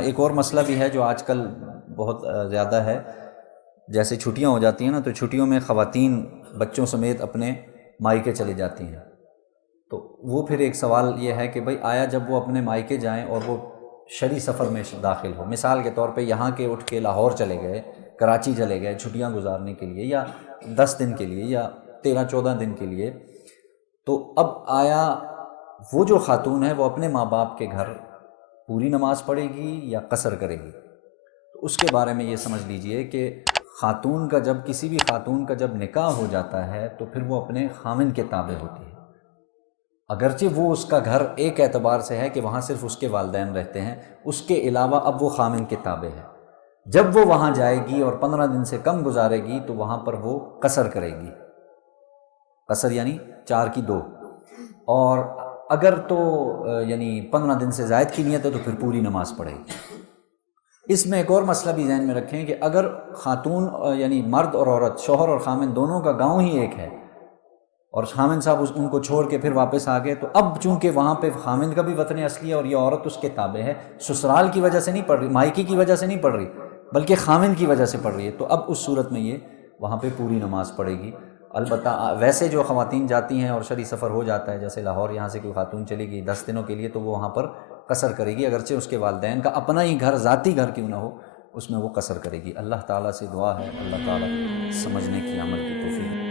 ایک اور مسئلہ بھی ہے جو آج کل بہت زیادہ ہے، جیسے چھٹیاں ہو جاتی ہیں نا، تو چھٹیوں میں خواتین بچوں سمیت اپنے مائکے چلی جاتی ہیں۔ تو وہ پھر ایک سوال یہ ہے کہ بھئی آیا جب وہ اپنے مائکے جائیں اور وہ شرعی سفر میں داخل ہو، مثال کے طور پہ یہاں کے اٹھ کے لاہور چلے گئے، کراچی چلے گئے چھٹیاں گزارنے کے لیے، یا 10 دن کے لیے یا 13-14 دن کے لیے، تو اب آیا وہ جو خاتون ہے وہ اپنے ماں باپ کے گھر پوری نماز پڑھے گی یا قصر کرے گی؟ تو اس کے بارے میں یہ سمجھ لیجئے کہ خاتون کا جب کسی بھی خاتون کا جب نکاح ہو جاتا ہے تو پھر وہ اپنے خاوند کے تابع ہوتی ہے، اگرچہ وہ اس کا گھر ایک اعتبار سے ہے کہ وہاں صرف اس کے والدین رہتے ہیں، اس کے علاوہ اب وہ خاوند کے تابع ہے۔ جب وہ وہاں جائے گی اور 15 دن سے کم گزارے گی تو وہاں پر وہ قصر کرے گی، قصر یعنی 4 کی 2، اور اگر تو یعنی 15 دن سے زائد کی نیت ہے تو پھر پوری نماز پڑھے گی۔ اس میں ایک اور مسئلہ بھی ذہن میں رکھیں کہ اگر خاتون یعنی مرد اور عورت، شوہر اور خامن دونوں کا گاؤں ہی ایک ہے، اور خامن صاحب ان کو چھوڑ کے پھر واپس آ گئے، تو اب چونکہ وہاں پہ خامن کا بھی وطن اصلی ہے اور یہ عورت اس کے تابع ہے، سسرال کی وجہ سے نہیں پڑھ رہی، مائیکی کی وجہ سے نہیں پڑھ رہی، بلکہ خامن کی وجہ سے پڑھ رہی ہے، تو اب اس صورت میں یہ وہاں پہ پوری نماز پڑھے گی۔ البتہ ویسے جو خواتین جاتی ہیں اور شرعی سفر ہو جاتا ہے، جیسے لاہور یہاں سے کوئی خاتون چلی گئی 10 دنوں کے لیے، تو وہ وہاں پر قصر کرے گی، اگرچہ اس کے والدین کا اپنا ہی گھر، ذاتی گھر کیوں نہ ہو، اس میں وہ قصر کرے گی۔ اللہ تعالیٰ سے دعا ہے اللہ تعالیٰ سمجھنے کی، عمل کی توفیق